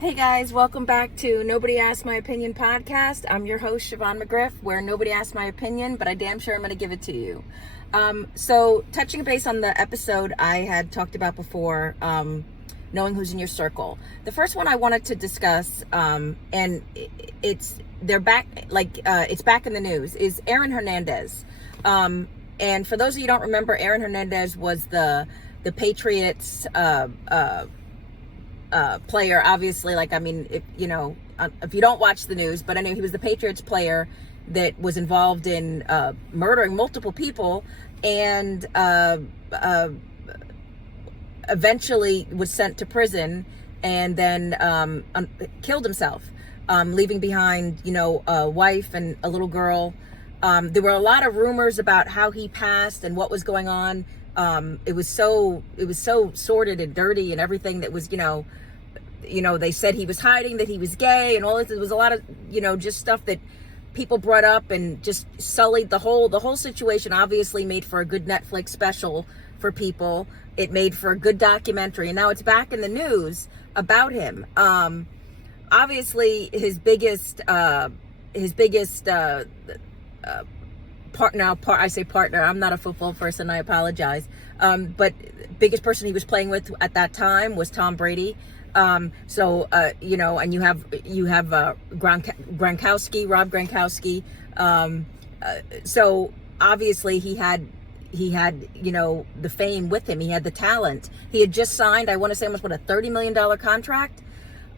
Hey guys, welcome back to Nobody Asked My Opinion podcast. I'm your host, Siobhan McGriff, where nobody asked my opinion, but I damn sure I'm going to give it to you. So touching base on the episode I had talked about before, knowing who's in your circle. The first one I wanted to discuss, and it's back in the news, is Aaron Hernandez. And for those of you who don't remember, Aaron Hernandez was the Patriots player, obviously. If you don't watch the news, but anyway, he was the Patriots player that was involved in murdering multiple people, and eventually was sent to prison, and then killed himself, leaving behind a wife and a little girl. There were a lot of rumors about how he passed and what was going on. It was so sordid and dirty and everything. That was, they said he was hiding, that he was gay, and all this. It was a lot of, just stuff that people brought up and just sullied the whole situation. Obviously made for a good Netflix special for people. It made for a good documentary, and now it's back in the news about him. Obviously his biggest partner, I'm not a football person, I apologize, but biggest person he was playing with at that time was Tom Brady. And you have Rob Gronkowski. So obviously he had the fame with him. He had the talent. He had just signed, I want to say, almost a $30 million contract.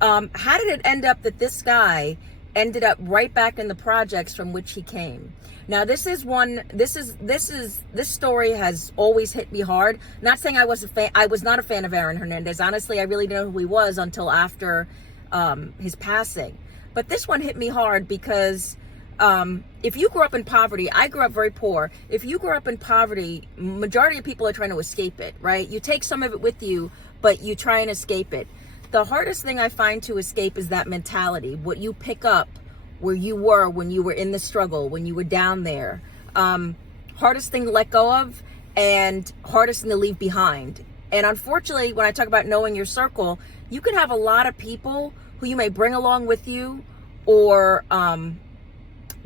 How did it end up that this guy ended up right back in the projects from which he came? Now, this story has always hit me hard. Not saying I was not a fan of Aaron Hernandez. Honestly, I really didn't know who he was until after his passing. But this one hit me hard because if you grew up in poverty, I grew up very poor. If you grew up in poverty, majority of people are trying to escape it, right? You take some of it with you, but you try and escape it. The hardest thing I find to escape is that mentality, what you pick up where you were when you were in the struggle, when you were down there. Hardest thing to let go of, and hardest thing to leave behind. And unfortunately, when I talk about knowing your circle, you can have a lot of people who you may bring along with you, or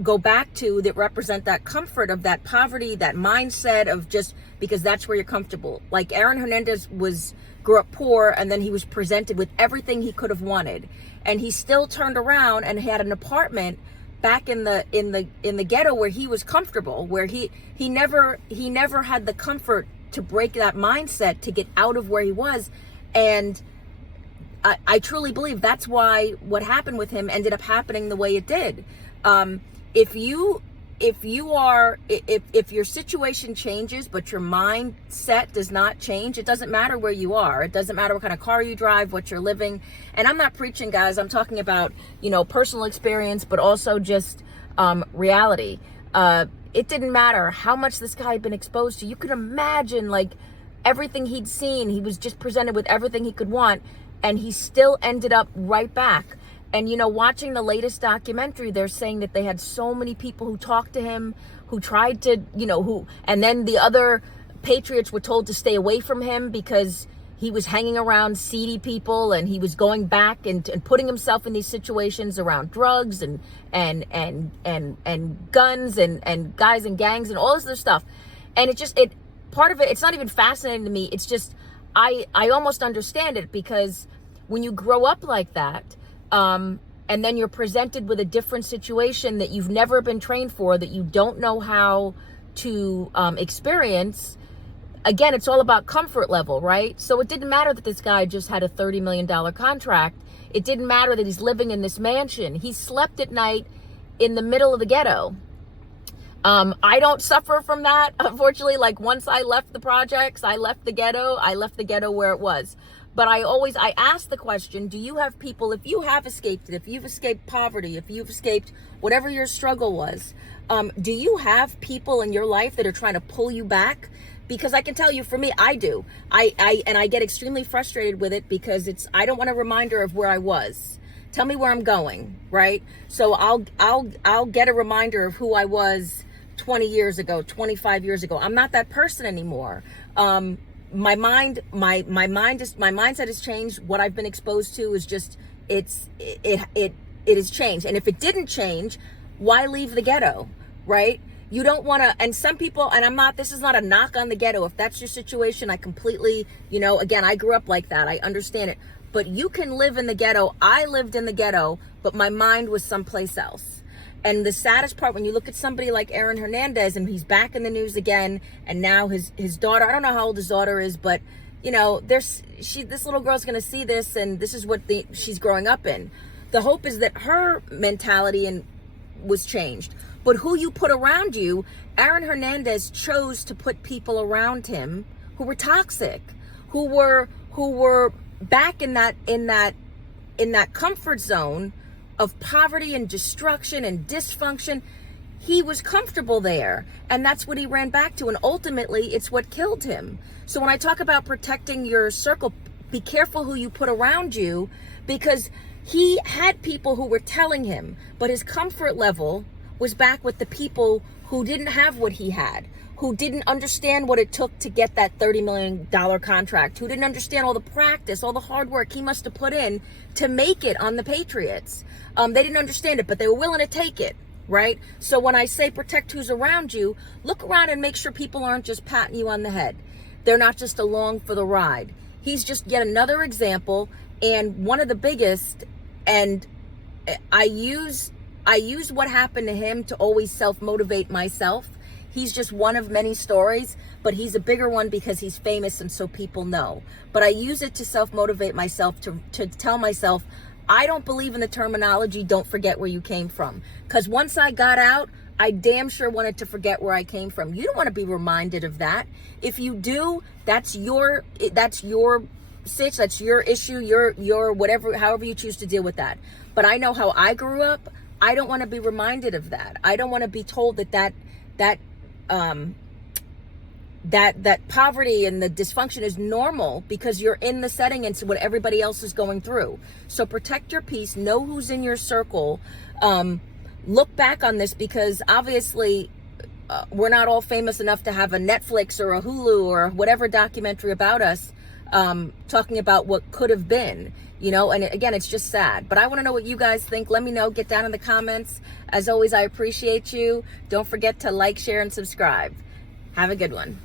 go back to, that represent that comfort of that poverty, that mindset of just because that's where you're comfortable. Like Aaron Hernandez grew up poor, and then he was presented with everything he could have wanted, and he still turned around and had an apartment back in the ghetto where he was comfortable, where he never had the comfort to break that mindset, to get out of where he was. And I truly believe that's why what happened with him ended up happening the way it did. If your situation changes, but your mindset does not change, it doesn't matter where you are. It doesn't matter what kind of car you drive, what you're living. And I'm not preaching, guys. I'm talking about, personal experience, but also just reality. It didn't matter how much this guy had been exposed to. You could imagine, everything he'd seen. He was just presented with everything he could want, and he still ended up right back. And, watching the latest documentary, they're saying that they had so many people who talked to him, who tried to, and then the other Patriots were told to stay away from him because he was hanging around seedy people, and he was going back and putting himself in these situations around drugs and guns and guys and gangs and all this other stuff. And part of it, it's not even fascinating to me. It's just, I almost understand it, because when you grow up like that, and then you're presented with a different situation that you've never been trained for, that you don't know how to experience. Again, it's all about comfort level, right? So it didn't matter that this guy just had a $30 million contract. It didn't matter that he's living in this mansion. He slept at night in the middle of the ghetto. I don't suffer from that, unfortunately. Once I left the projects, I left the ghetto where it was. But I ask the question, do you have people, if you have escaped it, if you've escaped poverty, if you've escaped whatever your struggle was, do you have people in your life that are trying to pull you back? Because I can tell you, for me, I do. I get extremely frustrated with it, because I don't want a reminder of where I was. Tell me where I'm going, right? So I'll get a reminder of who I was 20 years ago, 25 years ago. I'm not that person anymore. My mindset has changed. What I've been exposed to is just it has changed. And if it didn't change, why leave the ghetto, right? You don't want to, and some people, and this is not a knock on the ghetto. If that's your situation, I completely, again, I grew up like that. I understand it. But you can live in the ghetto. I lived in the ghetto, but my mind was someplace else. And the saddest part, when you look at somebody like Aaron Hernandez, and he's back in the news again, and now his daughter, I don't know how old his daughter is, but this little girl's going to see this, and this is what she's growing up in. The hope is that her mentality was changed. But who you put around you, Aaron Hernandez chose to put people around him who were toxic, who were back in that comfort zone of poverty and destruction and dysfunction. He was comfortable there, and that's what he ran back to, and ultimately it's what killed him. So when I talk about protecting your circle, be careful who you put around you, because he had people who were telling him, but his comfort level was back with the people who didn't have what he had, who didn't understand what it took to get that $30 million contract, who didn't understand all the practice, all the hard work he must have put in to make it on the Patriots. They didn't understand it, but they were willing to take it, right? So when I say protect who's around you, look around and make sure people aren't just patting you on the head. They're not just along for the ride. He's just yet another example, and one of the biggest, and I use what happened to him to always self-motivate myself. He's just one of many stories, but he's a bigger one because he's famous and so people know. But I use it to self-motivate myself, to tell myself, I don't believe in the terminology, don't forget where you came from. Because once I got out, I damn sure wanted to forget where I came from. You don't want to be reminded of that. If you do, that's your sitch, that's your issue, your whatever, however you choose to deal with that. But I know how I grew up. I don't want to be reminded of that. I don't want to be told that poverty and the dysfunction is normal because you're in the setting and it's what everybody else is going through. So protect your peace. Know who's in your circle. Look back on this, because obviously we're not all famous enough to have a Netflix or a Hulu or whatever documentary about us talking about what could have been. And again, it's just sad. But I want to know what you guys think. Let me know. Get down in the comments. As always, I appreciate you. Don't forget to like, share, and subscribe. Have a good one.